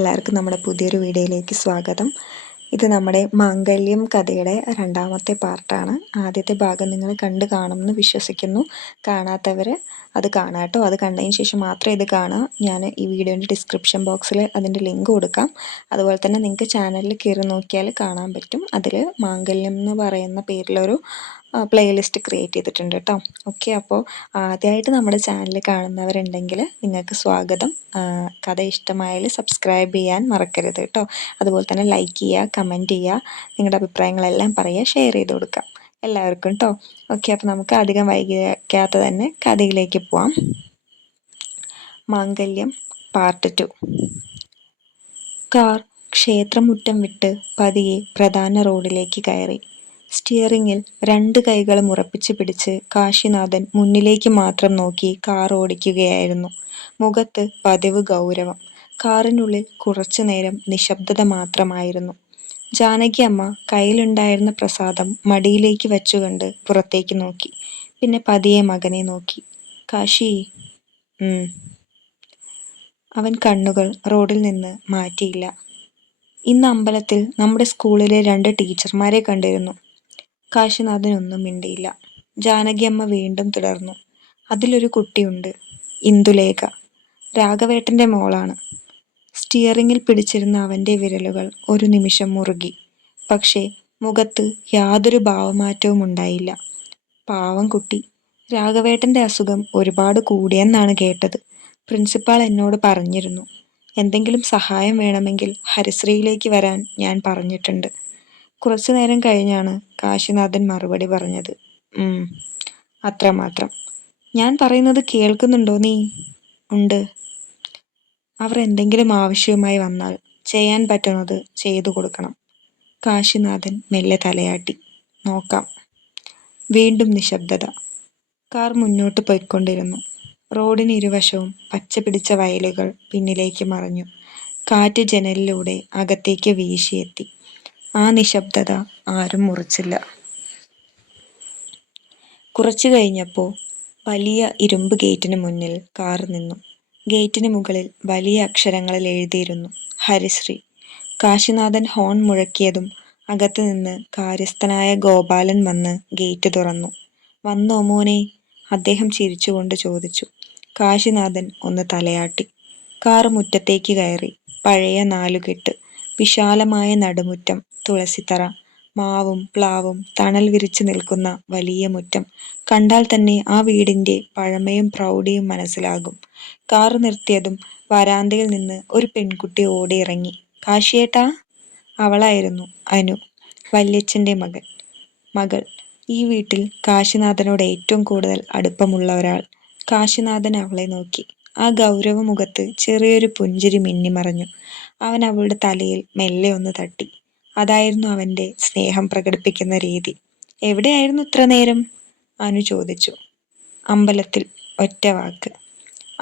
എല്ലാവർക്കും നമ്മുടെ പുതിയൊരു വീഡിയോയിലേക്ക് സ്വാഗതം. ഇത് നമ്മുടെ മാംഗല്യം കഥയുടെ രണ്ടാമത്തെ പാർട്ടാണ്. ആദ്യത്തെ ഭാഗം നിങ്ങൾ കണ്ടു കാണുമെന്ന് വിശ്വസിക്കുന്നു. കാണാത്തവർ അത് കാണാട്ടോ. അത് കണ്ടതിന് ശേഷം മാത്രം ഇത് കാണാം. ഞാൻ ഈ വീഡിയോൻ്റെ ഡിസ്ക്രിപ്ഷൻ ബോക്സിൽ അതിൻ്റെ ലിങ്ക് കൊടുക്കാം. അതുപോലെ തന്നെ നിങ്ങൾക്ക് ചാനലിൽ കയറി നോക്കിയാൽ കാണാൻ പറ്റും. അതിൽ മാംഗല്യം എന്ന് പറയുന്ന പേരിലൊരു പ്ലേലിസ്റ്റ് ക്രിയേറ്റ് ചെയ്തിട്ടുണ്ട് കേട്ടോ. ഓക്കെ, അപ്പോൾ ആദ്യമായിട്ട് നമ്മുടെ ചാനൽ കാണുന്നവരുണ്ടെങ്കിൽ നിങ്ങൾക്ക് സ്വാഗതം. കഥ ഇഷ്ടമായാൽ സബ്സ്ക്രൈബ് ചെയ്യാൻ മറക്കരുത് കേട്ടോ. അതുപോലെ തന്നെ ലൈക്ക് ചെയ്യുക, കമൻറ്റ് ചെയ്യുക, നിങ്ങളുടെ അഭിപ്രായങ്ങളെല്ലാം പറയുക, ഷെയർ ചെയ്ത് കൊടുക്കാം എല്ലാവർക്കും കേട്ടോ. ഓക്കെ, അപ്പോൾ നമുക്ക് അധികം വൈകിക്കാതെ തന്നെ കഥയിലേക്ക് പോവാം. മാംഗല്യം പാർട്ട് 2. കാർ ക്ഷേത്രമുറ്റം വിട്ട് പതിയെ പ്രധാന റോഡിലേക്ക് കയറി. സ്റ്റിയറിങ്ങിൽ 2 കൈകളും ഉറപ്പിച്ചു പിടിച്ച് കാശിനാഥൻ മുന്നിലേക്ക് മാത്രം നോക്കി കാർ ഓടിക്കുകയായിരുന്നു. മുഖത്ത് പതിവ് ഗൗരവം. കാറിനുള്ളിൽ കുറച്ചു നേരം നിശബ്ദത മാത്രമായിരുന്നു. ജാനകി അമ്മ കയ്യിലുണ്ടായിരുന്ന പ്രസാദം മടിയിലേക്ക് വെച്ചുകൊണ്ട് പുറത്തേക്ക് നോക്കി. പിന്നെ പതിയെ മകനെ നോക്കി. കാശി. അവൻ കണ്ണുകൾ റോഡിൽ നിന്ന് മാറ്റിയില്ല. ഇന്ന് അമ്പലത്തിൽ നമ്മുടെ സ്കൂളിലെ 2 ടീച്ചർമാരെ കണ്ടിരുന്നു. കാശിനാഥൻ ഒന്നും മിണ്ടിയില്ല. ജാനകി അമ്മ വീണ്ടും തുടർന്നു. അതിലൊരു കുട്ടിയുണ്ട്, ഇന്ദുലേഖ. രാഘവേട്ടൻ്റെ മോളാണ്. സ്റ്റിയറിങ്ങിൽ പിടിച്ചിരുന്ന അവൻ്റെ വിരലുകൾ ഒരു നിമിഷം മുറുകി. പക്ഷേ മുഖത്ത് യാതൊരു ഭാവമാറ്റവും ഉണ്ടായില്ല. പാവം കുട്ടി. രാഘവേട്ടൻ്റെ അസുഖം ഒരുപാട് കൂടിയെന്നാണ് കേട്ടത്. പ്രിൻസിപ്പാൾ എന്നോട് പറഞ്ഞിരുന്നു. എന്തെങ്കിലും സഹായം വേണമെങ്കിൽ ഹരിശ്രീയിലേക്ക് വരാൻ ഞാൻ പറഞ്ഞിട്ടുണ്ട്. കുറച്ചു നേരം കഴിഞ്ഞാണ് കാശിനാഥൻ മറുപടി പറഞ്ഞത്. അത്രമാത്രം. ഞാൻ പറയുന്നത് കേൾക്കുന്നുണ്ടോ നീ? ഉണ്ട്. അവർ എന്തെങ്കിലും ആവശ്യവുമായി വന്നാൽ ചെയ്യാൻ പറ്റുന്നത് ചെയ്തു കൊടുക്കണം. കാശിനാഥൻ മെല്ലെ തലയാട്ടി. നോക്കാം. വീണ്ടും നിശബ്ദത. കാർ മുന്നോട്ട് പോയിക്കൊണ്ടിരുന്നു. റോഡിന് ഇരുവശവും പച്ച പിടിച്ച വയലുകൾ പിന്നിലേക്ക് മറഞ്ഞു. കാറ്റ് ജനലിലൂടെ അകത്തേക്ക് വീശിയെത്തി. ആ നിശബ്ദത ആരും മുറിച്ചില്ല. കുറച്ചു കഴിഞ്ഞപ്പോൾ വലിയ ഇരുമ്പ് ഗേറ്റിന് മുന്നിൽ കാർ നിന്നു. ഗേറ്റിന് മുകളിൽ വലിയ അക്ഷരങ്ങളിൽ എഴുതിയിരുന്നു, ഹരിശ്രീ. കാശിനാഥൻ ഹോൺ മുഴക്കിയതും അകത്ത് നിന്ന് കാര്യസ്ഥനായ ഗോപാലൻ വന്ന് ഗേറ്റ് തുറന്നു. വന്നോ മോനെ? അദ്ദേഹം ചിരിച്ചുകൊണ്ട് ചോദിച്ചു. കാശിനാഥൻ ഒന്ന് തലയാട്ടി. കാർ മുറ്റത്തേക്ക് കയറി. പഴയ 4 കെട്ട്, വിശാലമായ നടുമുറ്റം, തുളസിത്തറ, മാവും പ്ലാവും തണൽ വിരിച്ചു നിൽക്കുന്ന വലിയ മുറ്റം. കണ്ടാൽ തന്നെ ആ വീടിന്റെ പഴമയും പ്രൗഢിയും മനസ്സിലാകും. കാർ നിർത്തിയതും വരാന്തയിൽ നിന്ന് ഒരു പെൺകുട്ടി ഓടിയിറങ്ങി. കാശിയേട്ടാ. അവളായിരുന്നു അനു, വല്യച്ഛൻ്റെ മകൾ. ഈ വീട്ടിൽ കാശിനാഥനോട് ഏറ്റവും കൂടുതൽ അടുപ്പമുള്ള ഒരാൾ. കാശിനാഥൻ അവളെ നോക്കി. ആ ഗൗരവമുഖത്ത് ചെറിയൊരു പുഞ്ചിരി മിന്നിമറഞ്ഞു. അവൻ അവളുടെ തലയിൽ മെല്ലെ ഒന്ന് തട്ടി. അതായിരുന്നു അവൻ്റെ സ്നേഹം പ്രകടിപ്പിക്കുന്ന രീതി. എവിടെയായിരുന്നു ഇത്ര നേരം? അനു ചോദിച്ചു. അമ്പലത്തിൽ. ഒറ്റ വാക്ക്.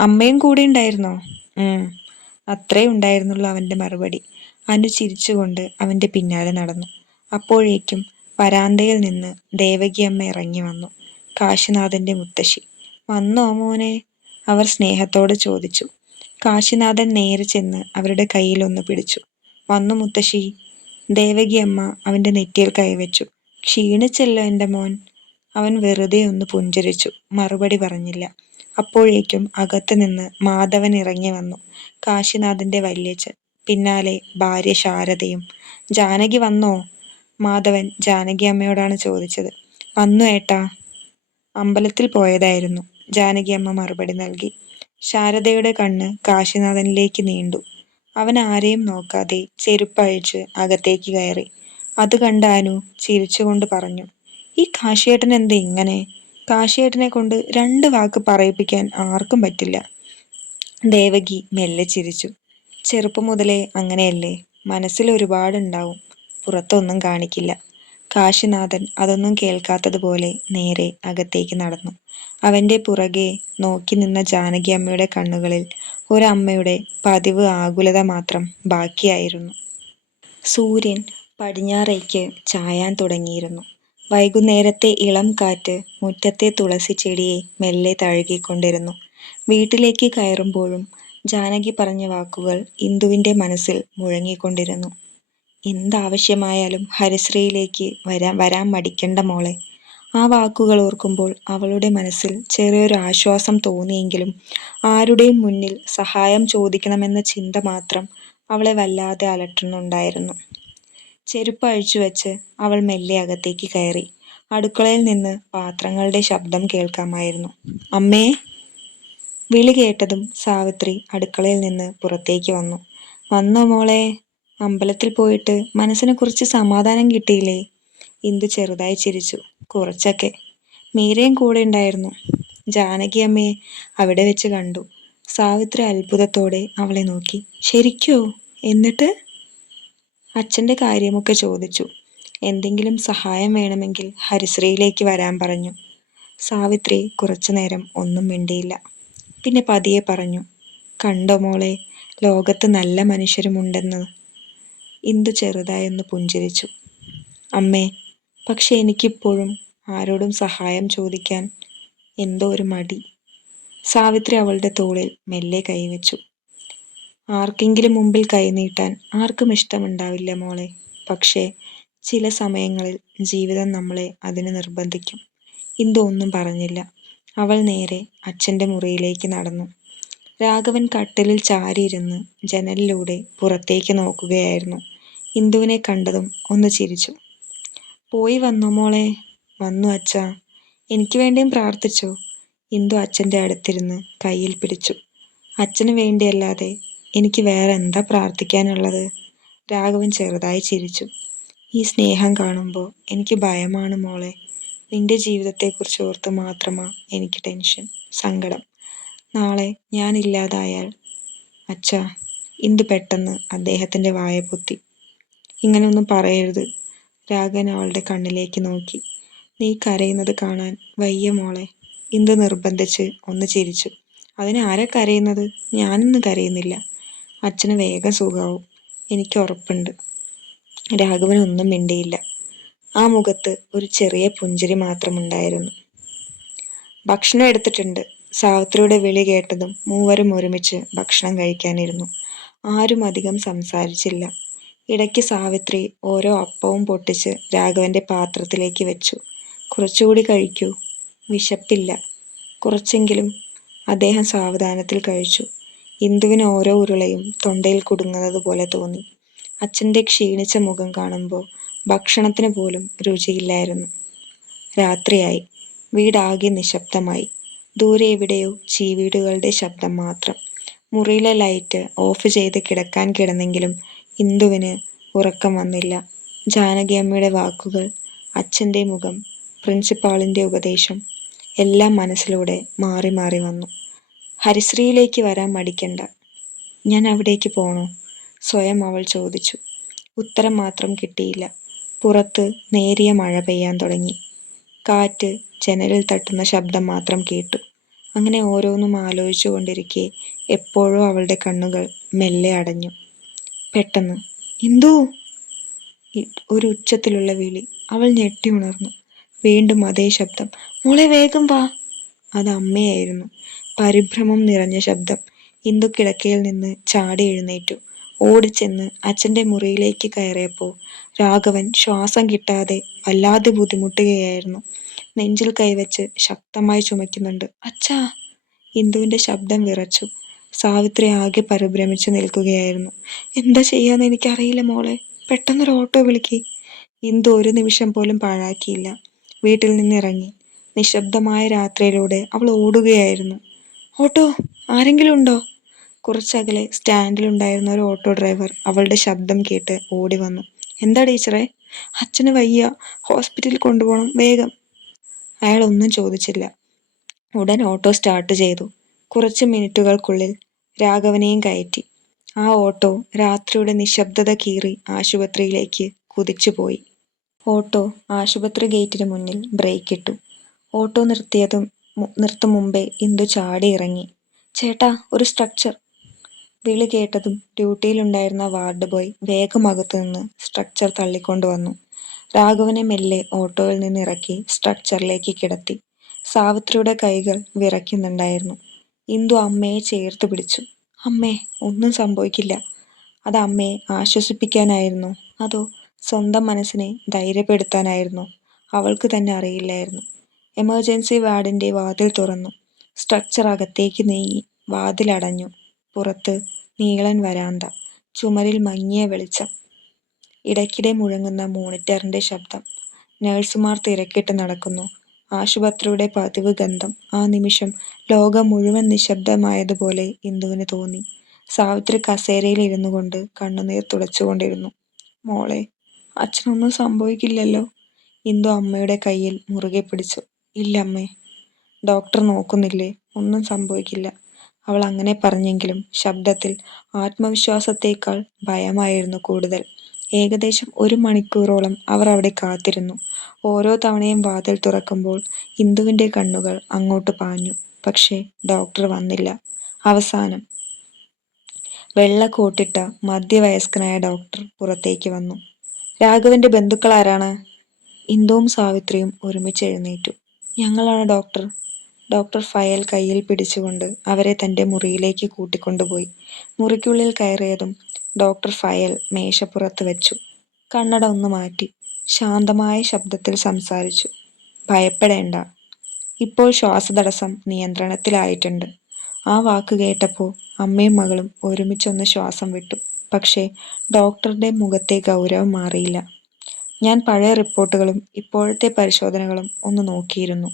അമ്മയും കൂടെ ഉണ്ടായിരുന്നോ? അത്രേ ഉണ്ടായിരുന്നുള്ളൂ അവൻ്റെ മറുപടി. അനു ചിരിച്ചുകൊണ്ട് അവൻ്റെ പിന്നാലെ നടന്നു. അപ്പോഴേക്കും വരാന്തയിൽ നിന്ന് ദേവകിയമ്മ ഇറങ്ങി വന്നു. കാശിനാഥൻ്റെ മുത്തശ്ശി. വന്നോ മോനെ? അവർ സ്നേഹത്തോടെ ചോദിച്ചു. കാശിനാഥൻ നേരെ ചെന്ന് അവരുടെ കയ്യിലൊന്ന് പിടിച്ചു. വന്നു മുത്തശ്ശി. ദേവകിയമ്മ അവൻ്റെ നെറ്റിയിൽ കൈവച്ചു. ക്ഷീണിച്ചല്ലോ എൻ്റെ മോൻ. അവൻ വെറുതെ ഒന്ന് പുഞ്ചിരിച്ചു, മറുപടി പറഞ്ഞില്ല. അപ്പോഴേക്കും അകത്ത് നിന്ന് മാധവൻ ഇറങ്ങി വന്നു. കാശിനാഥൻ്റെ വല്യച്ഛൻ, പിന്നാലെ ഭാര്യ ശാരദയും. ജാനകി വന്നോ? മാധവൻ ജാനകി അമ്മയോടാണ് ചോദിച്ചത്. വന്നു ഏട്ടാ. അമ്പലത്തിൽ പോയതായിരുന്നു, ജാനകി അമ്മ മറുപടി നൽകി. ശാരദയുടെ കണ്ണ് കാശിനാഥനിലേക്ക് നീണ്ടു. അവൻ ആരെയും നോക്കാതെ ചെരുപ്പഴിച്ച് അകത്തേക്ക് കയറി. അത് കണ്ട അനു ചിരിച്ചുകൊണ്ട് പറഞ്ഞു, ഈ കാശിയേട്ടൻ എന്താ ഇങ്ങനെ? കാശിയേട്ടനെ കൊണ്ട് 2 വാക്ക് പറയിപ്പിക്കാൻ ആർക്കും പറ്റില്ല. ദേവകി മെല്ലെ ചിരിച്ചു. ചെറുപ്പം മുതലേ അങ്ങനെയല്ലേ, മനസ്സിൽ ഒരുപാടുണ്ടാവും, പുറത്തൊന്നും കാണിക്കില്ല. കാശിനാഥൻ അതൊന്നും കേൾക്കാത്തതുപോലെ നേരെ അകത്തേക്ക് നടന്നു. അവൻ്റെ പുറകെ നോക്കി നിന്ന ജാനകി അമ്മയുടെ കണ്ണുകളിൽ ഒരമ്മയുടെ പതിവ് ആകുലത മാത്രം ബാക്കിയായിരുന്നു. സൂര്യൻ പടിഞ്ഞാറേക്ക് ചായാൻ തുടങ്ങിയിരുന്നു. വൈകുന്നേരത്തെ ഇളം കാറ്റ് മുറ്റത്തെ തുളസി ചെടിയെ മെല്ലെ തഴുകിക്കൊണ്ടിരുന്നു. വീട്ടിലേക്ക് കയറുമ്പോഴും ജാനകി പറഞ്ഞ വാക്കുകൾ ഇന്ദുവിൻ്റെ മനസ്സിൽ മുഴങ്ങിക്കൊണ്ടിരുന്നു. എന്താവശ്യമായാലും ഹരിശ്രീയിലേക്ക് വരാൻ മടിക്കണ്ട മോളെ. ആ വാക്കുകൾ ഓർക്കുമ്പോൾ അവളുടെ മനസ്സിൽ ചെറിയൊരു ആശ്വാസം തോന്നിയെങ്കിലും ആരുടെയും മുന്നിൽ സഹായം ചോദിക്കണമെന്ന ചിന്ത മാത്രം അവളെ വല്ലാതെ അലട്ടുന്നുണ്ടായിരുന്നു. ചെരുപ്പ് അഴിച്ചുവെച്ച് അവൾ മെല്ലെ അകത്തേക്ക് കയറി. അടുക്കളയിൽ നിന്ന് പാത്രങ്ങളുടെ ശബ്ദം കേൾക്കാമായിരുന്നു. അമ്മേ! വിളി കേട്ടതും സാവിത്രി അടുക്കളയിൽ നിന്ന് പുറത്തേക്ക് വന്നു. വന്നോ മോളെ? അമ്പലത്തിൽ പോയിട്ട് മനസ്സിന് കുറച്ച് സമാധാനം കിട്ടിയില്ലേ? ഇന്ദു ചെറുതായി ചിരിച്ചു. കുറച്ചൊക്കെ. മീരയും കൂടെ ഉണ്ടായിരുന്നു. ജാനകി അമ്മയെ അവിടെ വെച്ച് കണ്ടു. സാവിത്രി അത്ഭുതത്തോടെ അവളെ നോക്കി. ശരിക്കോ? എന്നിട്ട്? അച്ഛൻ്റെ കാര്യമൊക്കെ ചോദിച്ചു. എന്തെങ്കിലും സഹായം വേണമെങ്കിൽ ഹരിശ്രീയിലേക്ക് വരാൻ പറഞ്ഞു. സാവിത്രി കുറച്ചുനേരം ഒന്നും മിണ്ടിയില്ല. പിന്നെ പതിയെ പറഞ്ഞു. കണ്ടോ മോളെ, ലോകത്ത് നല്ല മനുഷ്യരുമുണ്ടെന്ന്. ഇന്ദു ചെറുതായൊന്ന് പുഞ്ചിരിച്ചു. അമ്മേ, പക്ഷെ എനിക്കിപ്പോഴും ആരോടും സഹായം ചോദിക്കാൻ എന്തോ ഒരു മടി. സാവിത്രി അവളുടെ തോളിൽ മെല്ലെ കൈവച്ചു. ആർക്കെങ്കിലും മുമ്പിൽ കൈനീട്ടാൻ ആർക്കും ഇഷ്ടമുണ്ടാവില്ല മോളെ. പക്ഷേ ചില സമയങ്ങളിൽ ജീവിതം നമ്മളെ അതിന് നിർബന്ധിക്കും. ഇന്ദു ഒന്നും പറഞ്ഞില്ല. അവൾ നേരെ അച്ഛൻ്റെ മുറിയിലേക്ക് നടന്നു. രാഘവൻ കട്ടിലിൽ ചാരിയിരുന്ന് ജനലിലൂടെ പുറത്തേക്ക് നോക്കുകയായിരുന്നു. ഇന്ദുവിനെ കണ്ടതും ഒന്ന് ചിരിച്ചു. പോയി വന്നോ മോളെ? വന്നു അച്ഛാ. എനിക്ക് വേണ്ടിയും പ്രാർത്ഥിച്ചോ? ഇന്ദു അച്ഛൻ്റെ അടുത്തിരുന്ന് കയ്യിൽ പിടിച്ചു. അച്ഛന് വേണ്ടിയല്ലാതെ എനിക്ക് വേറെ എന്താ പ്രാർത്ഥിക്കാനുള്ളത്? രാഘവൻ ചെറുതായി ചിരിച്ചു. ഈ സ്നേഹം കാണുമ്പോൾ എനിക്ക് ഭയമാണ് മോളെ. നിന്റെ ജീവിതത്തെക്കുറിച്ച് ഓർത്ത് മാത്രമാ എനിക്ക് ടെൻഷൻ, സങ്കടം. നാളെ ഞാനില്ലാതായാൽ. അച്ഛാ. ഇന്ദു പെട്ടെന്ന് അദ്ദേഹത്തിൻ്റെ വായ പൊത്തി. ഇങ്ങനെയൊന്നും പറയരുത്. രാഘവൻ അവളുടെ കണ്ണിലേക്ക് നോക്കി. നീ കരയുന്നത് കാണാൻ വയ്യ മോളെ. ഇന്ദു നിർബന്ധിച്ച് ഒന്ന് ചിരിച്ചു. അതിന് ആരാ കരയുന്നത്? ഞാനൊന്നും കരയുന്നില്ല. അച്ഛന് വേഗം സുഖാവും, എനിക്ക് ഉറപ്പുണ്ട്. രാഘവൻ ഒന്നും മിണ്ടിയില്ല. ആ മുഖത്ത് ഒരു ചെറിയ പുഞ്ചിരി മാത്രമുണ്ടായിരുന്നു. ഭക്ഷണം എടുത്തിട്ടുണ്ട്. സാവിത്രിയുടെ വിളി കേട്ടതും മൂവരും ഒരുമിച്ച് ഭക്ഷണം കഴിക്കാനിരുന്നു. ആരും അധികം സംസാരിച്ചില്ല. ഇടയ്ക്ക് സാവിത്രി ഓരോ അപ്പവും പൊട്ടിച്ച് രാഘവന്റെ പാത്രത്തിലേക്ക് വെച്ചു. കുറച്ചുകൂടി കഴിക്കൂ. വിശപ്പില്ല. കുറച്ചെങ്കിലും. അദ്ദേഹം സാവധാനത്തിൽ കഴിച്ചു. ഇന്ദുവിന് ഓരോ ഉരുളയും തൊണ്ടയിൽ കുടുങ്ങുന്നത് പോലെ തോന്നി. അച്ഛൻ്റെ ക്ഷീണിച്ച മുഖം കാണുമ്പോൾ ഭക്ഷണത്തിന് പോലും രുചിയില്ലായിരുന്നു. രാത്രിയായി. വീടാകെ നിശബ്ദമായി. ദൂരെ എവിടെയോ ചീവീടുകളുടെ ശബ്ദം മാത്രം. മുറിയിലെ ലൈറ്റ് ഓഫ് ചെയ്ത് കിടക്കാൻ കിടന്നെങ്കിലും ഇന്ദുവിന് ഉറക്കം വന്നില്ല. ജാനകിയമ്മയുടെ വാക്കുകൾ, അച്ഛൻ്റെ മുഖം, പ്രിൻസിപ്പാളിൻ്റെ ഉപദേശം എല്ലാം മനസ്സിലൂടെ മാറി മാറി വന്നു. ഹരിശ്രീയിലേക്ക് വരാൻ മടിക്കണ്ട. ഞാൻ അവിടേക്ക് പോണോ? സ്വയം അവൾ ചോദിച്ചു. ഉത്തരം മാത്രം കിട്ടിയില്ല. പുറത്ത് നേരിയ മഴ പെയ്യാൻ തുടങ്ങി. കാറ്റ് ജനലിൽ തട്ടുന്ന ശബ്ദം മാത്രം കേട്ടു. അങ്ങനെ ഓരോന്നും ആലോചിച്ചു കൊണ്ടിരിക്കെ എപ്പോഴോ അവളുടെ കണ്ണുകൾ മെല്ലെ അടഞ്ഞു. പെട്ടെന്ന് ഇന്ദു! ഒരു ഉച്ചത്തിലുള്ള വിളി. അവൾ ഞെട്ടി ഉണർന്നു. വീണ്ടും അതേ ശബ്ദം. മോളെ വേഗം വാ! അത് അമ്മയായിരുന്നു. പരിഭ്രമം നിറഞ്ഞ ശബ്ദം. ഇന്ദു കിടക്കയിൽ നിന്ന് ചാടി എഴുന്നേറ്റു. ഓടിച്ചെന്ന് അച്ഛൻ്റെ മുറിയിലേക്ക് കയറിയപ്പോൾ രാഘവൻ ശ്വാസം കിട്ടാതെ വല്ലാതെ ബുദ്ധിമുട്ടുകയായിരുന്നു. നെഞ്ചിൽ കൈവച്ച് ശക്തമായി ചുമയ്ക്കുന്നുണ്ട്. അച്ഛാ! ഇന്ദുവിൻ്റെ ശബ്ദം വിറച്ചു. സാവിത്രി ആകെ പരിഭ്രമിച്ചു നിൽക്കുകയായിരുന്നു. എന്താ ചെയ്യാന്ന് എനിക്കറിയില്ല മോളെ. പെട്ടെന്നൊരു ഓട്ടോ വിളിക്ക്. ഇന്ദു ഒരു നിമിഷം പോലും പാഴാക്കിയില്ല. വീട്ടിൽ നിന്നിറങ്ങി. നിശബ്ദമായ രാത്രിയിലൂടെ അവൾ ഓടുകയായിരുന്നു. ഓട്ടോ! ആരെങ്കിലും ഉണ്ടോ? കുറച്ചകലെ സ്റ്റാൻഡിലുണ്ടായിരുന്ന ഒരു ഓട്ടോ ഡ്രൈവർ അവളുടെ ശബ്ദം കേട്ട് ഓടി വന്നു. എന്താ ടീച്ചറെ? അച്ഛന് വയ്യ, ഹോസ്പിറ്റലിൽ കൊണ്ടുപോകണം, വേഗം. അയാൾ ഒന്നും ചോദിച്ചില്ല. ഉടൻ ഓട്ടോ സ്റ്റാർട്ട് ചെയ്തു. കുറച്ച് മിനിറ്റുകൾക്കുള്ളിൽ രാഘവനെയും കയറ്റി. ആ ഓട്ടോ രാത്രിയുടെ നിശബ്ദത കീറി ആശുപത്രിയിലേക്ക് കുതിച്ചുപോയി. ഓട്ടോ ആശുപത്രി ഗേറ്റിന് മുന്നിൽ ബ്രേക്കിട്ടു. ഓട്ടോ നിർത്തും മുമ്പേ ഇന്ദു ചാടി ഇറങ്ങി. ചേട്ടാ, ഒരു സ്ട്രക്ചർ! വിളി കേട്ടതും ഡ്യൂട്ടിയിലുണ്ടായിരുന്ന വാർഡ് ബോയ് വേഗം അകത്തുനിന്ന് സ്ട്രക്ചർ തള്ളിക്കൊണ്ടുവന്നു. രാഘവനെ മെല്ലെ ഓട്ടോയിൽ നിന്ന് ഇറക്കി സ്ട്രക്ചറിലേക്ക് കിടത്തി. സാവിത്രിയുടെ കൈകൾ വിറയ്ക്കുന്നുണ്ടായിരുന്നു. ഇന്ദു അമ്മയെ ചേർത്ത് പിടിച്ചു. അമ്മേ, ഒന്നും സംഭവിക്കില്ല. അത് അമ്മയെ ആശ്വസിപ്പിക്കാനായിരുന്നോ, അതോ സ്വന്തം മനസ്സിനെ ധൈര്യപ്പെടുത്താനായിരുന്നോ? അവൾക്ക് തന്നെ അറിയില്ലായിരുന്നു. എമർജൻസി വാർഡിന്റെ വാതിൽ തുറന്നു. സ്ട്രക്ചർ അകത്തേക്ക് നീങ്ങി. വാതിലടഞ്ഞു. പുറത്ത് നീളൻ വരാന്ത. ചുമരിൽ മങ്ങിയ വെളിച്ചം. ഇടയ്ക്കിടെ മുഴങ്ങുന്ന മോണിറ്ററിന്റെ ശബ്ദം. നഴ്സുമാർ തിരക്കിട്ട് നടക്കുന്നു. ആശുപത്രിയുടെ പതിവ് ഗന്ധം. ആ നിമിഷം ലോകം മുഴുവൻ നിശബ്ദമായതുപോലെ ഇന്ദുവിന് തോന്നി. സാവിത്രി കസേരയിൽ ഇരുന്നു കൊണ്ട് കണ്ണുനീർ തുടച്ചുകൊണ്ടിരുന്നു. മോളെ, അച്ഛനൊന്നും സംഭവിക്കില്ലല്ലോ? ഇന്ദു അമ്മയുടെ കയ്യിൽ മുറുകെ പിടിച്ചു. ഇല്ലമ്മേ. ഡോക്ടർ നോക്കുന്നില്ലേ? ഒന്നും സംഭവിക്കില്ല. അവൾ അങ്ങനെ പറഞ്ഞെങ്കിലും ശബ്ദത്തിൽ ആത്മവിശ്വാസത്തേക്കാൾ ഭയമായിരുന്നു കൂടുതൽ. ഏകദേശം 1 മണിക്കൂറോളം അവർ അവിടെ കാത്തിരുന്നു. ഓരോ തവണയും വാതിൽ തുറക്കുമ്പോൾ ഇന്ദുവിന്റെ കണ്ണുകൾ അങ്ങോട്ട് പാഞ്ഞു. പക്ഷേ ഡോക്ടർ വന്നില്ല. അവസാനം വെള്ള കോട്ടിട്ട മധ്യവയസ്കനായ ഡോക്ടർ പുറത്തേക്ക് വന്നു. രാഘവന്റെ ബന്ധുക്കൾ ആരാണ്? ഇന്ദുവും സാവിത്രിയും ഒരുമിച്ച് എഴുന്നേറ്റു. ഞങ്ങളാണ് ഡോക്ടർ. ഡോക്ടർ ഫയൽ കയ്യിൽ പിടിച്ചുകൊണ്ട് അവരെ തന്റെ മുറിയിലേക്ക് കൂട്ടിക്കൊണ്ടുപോയി. മുറിക്കുള്ളിൽ കയറിയതും ഡോക്ടർ ഫയൽ മേശപ്പുറത്ത് വെച്ചു. കണ്ണട ഒന്ന് മാറ്റി. ശാന്തമായ ശബ്ദത്തിൽ സംസാരിച്ചു. ഭയപ്പെടേണ്ട. ഇപ്പോൾ ശ്വാസതടസ്സം നിയന്ത്രണത്തിലായിട്ടുണ്ട്. ആ വാക്ക് കേട്ടപ്പോൾ അമ്മയും മകളും ഒരുമിച്ചൊന്ന് ശ്വാസം വിട്ടു. പക്ഷേ ഡോക്ടറുടെ മുഖത്തെ ഗൗരവം മാറിയില്ല. ഞാൻ പഴയ റിപ്പോർട്ടുകളും ഇപ്പോഴത്തെ പരിശോധനകളും ഒന്ന് നോക്കിയിരുന്നു.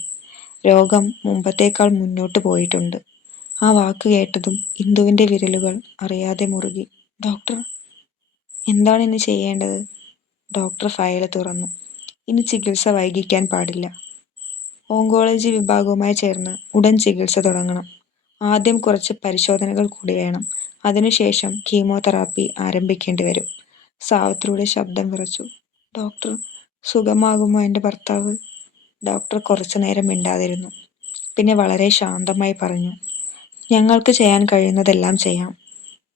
രോഗം മുമ്പത്തേക്കാൾ മുന്നോട്ട് പോയിട്ടുണ്ട്. ആ വാക്ക് കേട്ടതും ഇന്ദുവിന്റെ വിരലുകൾ അറിയാതെ മുറുകി. ഡോക്ടർ, എന്താണ് ഇനി ചെയ്യേണ്ടത്? ഡോക്ടർ ഫയൽ തുറന്നു. ഇനി ചികിത്സ വൈകിക്കാൻ പാടില്ല. ഓങ്കോളജി വിഭാഗവുമായി ചേർന്ന് ഉടൻ ചികിത്സ തുടങ്ങണം. ആദ്യം കുറച്ച് പരിശോധനകൾ കൂടി വേണം. അതിനുശേഷം കീമോതെറാപ്പി ആരംഭിക്കേണ്ടി വരും. സാവിത്രിയുടെ ശബ്ദം വിറച്ചു. ഡോക്ടർ, സുഖമാകുമോ എൻ്റെ ഭർത്താവ്? ഡോക്ടർ കുറച്ചു നേരം മിണ്ടാതിരുന്നു. പിന്നെ വളരെ ശാന്തമായി പറഞ്ഞു. ഞങ്ങൾക്ക് ചെയ്യാൻ കഴിയുന്നതെല്ലാം ചെയ്യാം.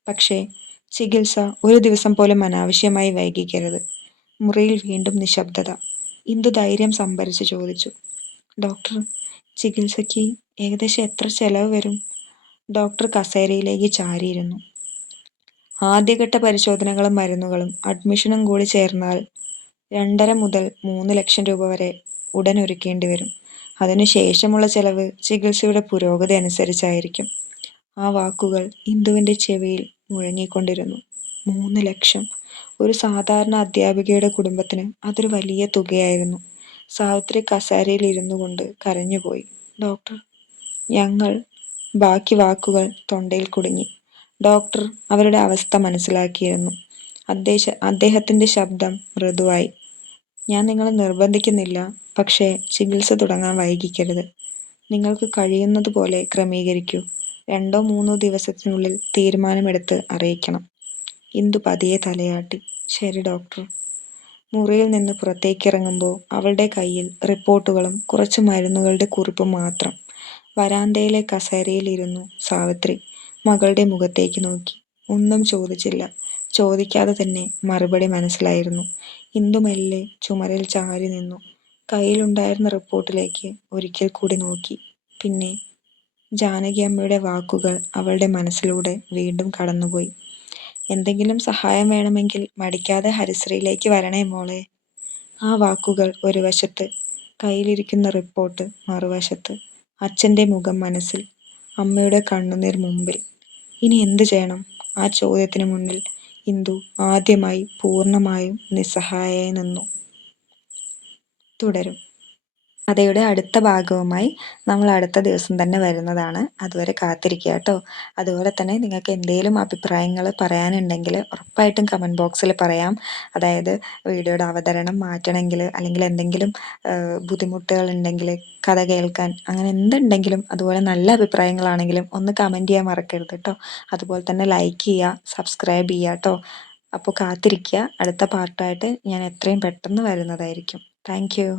പക്ഷേ ചികിത്സ ഒരു ദിവസം പോലും അനാവശ്യമായി വൈകിക്കരുത്. മുറിയിൽ വീണ്ടും നിശബ്ദത. ഇന്ദു ധൈര്യം സംഭരിച്ച് ചോദിച്ചു. ഡോക്ടർ, ചികിത്സയ്ക്ക് ഏകദേശം എത്ര ചെലവ് വരും? ഡോക്ടർ കസേരയിലേക്ക് ചാരിയിരുന്നു. ആദ്യഘട്ട പരിശോധനകളും മരുന്നുകളും അഡ്മിഷനും കൂടി ചേർന്നാൽ 2.5 മുതൽ 3 ലക്ഷം രൂപ വരെ ഉടൻ ഒരുക്കേണ്ടി വരും. അതിനുശേഷമുള്ള ചെലവ് ചികിത്സയുടെ പുരോഗതി അനുസരിച്ചായിരിക്കും. ആ വാക്കുകൾ ഇന്ദുവിന്റെ ചെവിയിൽ മുഴങ്ങിക്കൊണ്ടിരുന്നു. 3 ലക്ഷം. ഒരു സാധാരണ അധ്യാപികയുടെ കുടുംബത്തിന് അതൊരു വലിയ തുകയായിരുന്നു. സാവിത്രി കസേരയിൽ ഇരുന്നു കൊണ്ട് കരഞ്ഞുപോയി. ഡോക്ടർ, ഞങ്ങൾ... ബാക്കി വാക്കുകൾ തൊണ്ടയിൽ കുടുങ്ങി. ഡോക്ടർ അവരുടെ അവസ്ഥ മനസ്സിലാക്കിയിരുന്നു. അദ്ദേഹത്തിന്റെ ശബ്ദം മൃദുവായി. ഞാൻ നിങ്ങളെ നിർബന്ധിക്കുന്നില്ല. പക്ഷേ ചികിത്സ തുടങ്ങാൻ വൈകിക്കരുത്. നിങ്ങൾക്ക് കഴിയുന്നതുപോലെ ക്രമീകരിക്കൂ. 2-3 ദിവസത്തിനുള്ളിൽ തീരുമാനമെടുത്ത് അറിയിക്കണം. ഇന്ദു പതിയെ തലയാട്ടി. ശരി ഡോക്ടർ. മുറിയിൽ നിന്ന് പുറത്തേക്കിറങ്ങുമ്പോൾ അവളുടെ കയ്യിൽ റിപ്പോർട്ടുകളും കുറച്ച് മരുന്നുകളുടെ കുറിപ്പും മാത്രം. വരാന്തയിലെ കസേരയിൽ ഇരുന്നു സാവിത്രി മകളുടെ മുഖത്തേക്ക് നോക്കി. ഒന്നും ചോദിച്ചില്ല. ചോദിക്കാതെ തന്നെ മറുപടി മനസ്സിലായിരുന്നു. ഇന്ദു മെല്ലെ ചുമരിൽ ചാരി നിന്നു. കയ്യിലുണ്ടായിരുന്ന റിപ്പോർട്ടിലേക്ക് ഒരിക്കൽ കൂടി നോക്കി. പിന്നെ ജാനകി അമ്മയുടെ വാക്കുകൾ അവളുടെ മനസ്സിലൂടെ വീണ്ടും കടന്നുപോയി. എന്തെങ്കിലും സഹായം വേണമെങ്കിൽ മടിക്കാതെ ഹരിശ്രീയിലേക്ക് വരണേ മോളെ. ആ വാക്കുകൾ ഒരു വശത്ത്, കയ്യിലിരിക്കുന്ന റിപ്പോർട്ട് മറുവശത്ത്. അച്ഛന്റെ മുഖം മനസ്സിൽ, അമ്മയുടെ കണ്ണുനീർ മുമ്പിൽ. ഇനി എന്തു ചെയ്യണം? ആ ചോദ്യത്തിന് മുന്നിൽ ഇന്ദു ആദ്യമായി പൂർണ്ണമായും നിസ്സഹായയായി നിന്നു. തുടരും. കഥയുടെ അടുത്ത ഭാഗവുമായി നമ്മൾ അടുത്ത ദിവസം തന്നെ വരുന്നതാണ്. അതുവരെ കാത്തിരിക്കുക കേട്ടോ. അതുപോലെ തന്നെ നിങ്ങൾക്ക് എന്തെങ്കിലും അഭിപ്രായങ്ങൾ പറയാനുണ്ടെങ്കിൽ ഉറപ്പായിട്ടും കമൻറ്റ് ബോക്സിൽ പറയാം. അതായത് വീഡിയോയുടെ അവതരണം മാറ്റണമെങ്കിൽ, അല്ലെങ്കിൽ എന്തെങ്കിലും ബുദ്ധിമുട്ടുകൾ ഉണ്ടെങ്കിൽ, കഥ കേൾക്കാൻ, അങ്ങനെ എന്തുണ്ടെങ്കിലും, അതുപോലെ നല്ല അഭിപ്രായങ്ങളാണെങ്കിലും ഒന്ന് കമൻറ്റ് ചെയ്യാൻ മറക്കരുത് കേട്ടോ. അതുപോലെ തന്നെ ലൈക്ക് ചെയ്യുക, സബ്സ്ക്രൈബ് ചെയ്യുക കേട്ടോ. അപ്പോൾ കാത്തിരിക്കുക. അടുത്ത പാർട്ടായിട്ട് ഞാൻ എത്രയും പെട്ടെന്ന് വരുന്നതായിരിക്കും. Thank you.